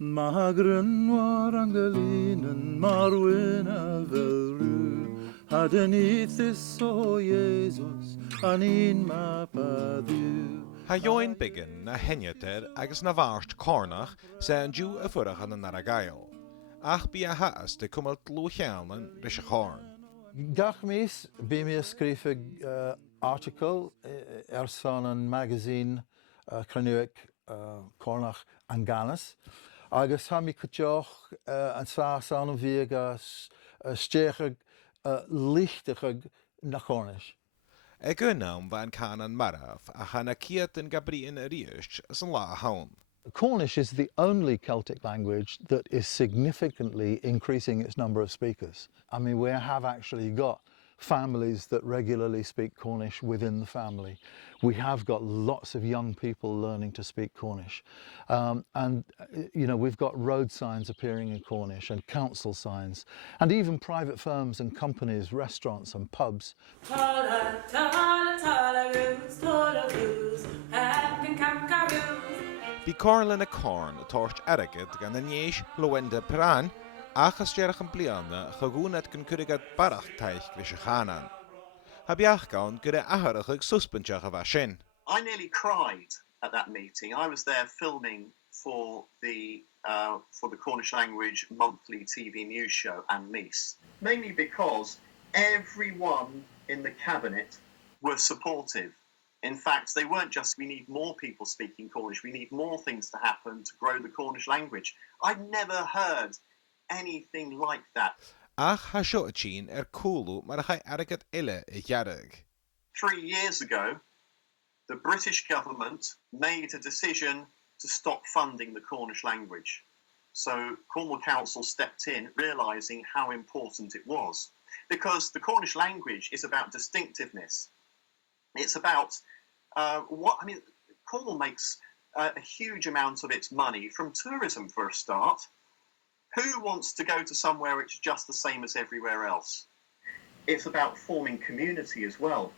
Magren war angelinen marwin avelru Hadenith is o Jesus anin ma padu. Ha join biggin na henjeter agus na varst cornach se an dú a furach an naragail. Ach bí a haas de cumalt lúcheanan ris a chorn. Gach mis bí mi skrifig article san an magazine Cranuic Cornach an Ganas. Agus ha mi cwtioch an sas an vigas stechig lichtig na Cornish. E gynnam van canan maraf a hana ciat yn gabriin y riust as an la hawn. Cornish is the only Celtic language that is significantly increasing its number of speakers. I mean, we have actually got families that regularly speak Cornish within the family. We have got lots of young people learning to speak Cornish. And, you know, we've got road signs appearing in Cornish and council signs, and even private firms and companies, restaurants and pubs. Bí corlan a corn torcht eragid gan a níis lwenda peran achas jerach an bliana chagúnat gan curigad barach taich gris a chanan. Ha biach gawn gyda aharachig suspensach a sin. I nearly cried at that meeting. I was there filming for the Cornish language monthly TV news show and Mies, mainly because everyone in the cabinet were supportive. In fact, they weren't just, we need more people speaking Cornish, we need more things to happen to grow the Cornish language. I'd never heard anything like that. Ach ha sio a chin cwlw mar chai aragad ille I jarag. 3 years ago, the British government made a decision to stop funding the Cornish language. So Cornwall Council stepped in, realising how important it was. Because the Cornish language is about distinctiveness. It's about Cornwall makes a huge amount of its money from tourism for a start. Who wants to go to somewhere which is just the same as everywhere else? It's about forming community as well.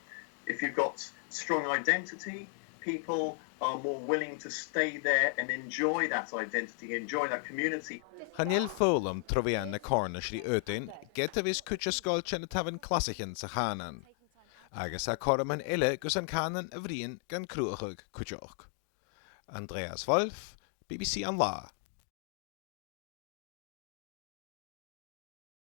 If you've got strong identity, people are more willing to stay there and enjoy that identity, enjoy that community. Chanil fólam trofian na Cornish ri ödyn, geta vis kutja skolchen tavan klassichen sa chanan. Agus a korman ille gus an canan a vrien gan cruachig kutjoch. Andreas Wolf, BBC an La.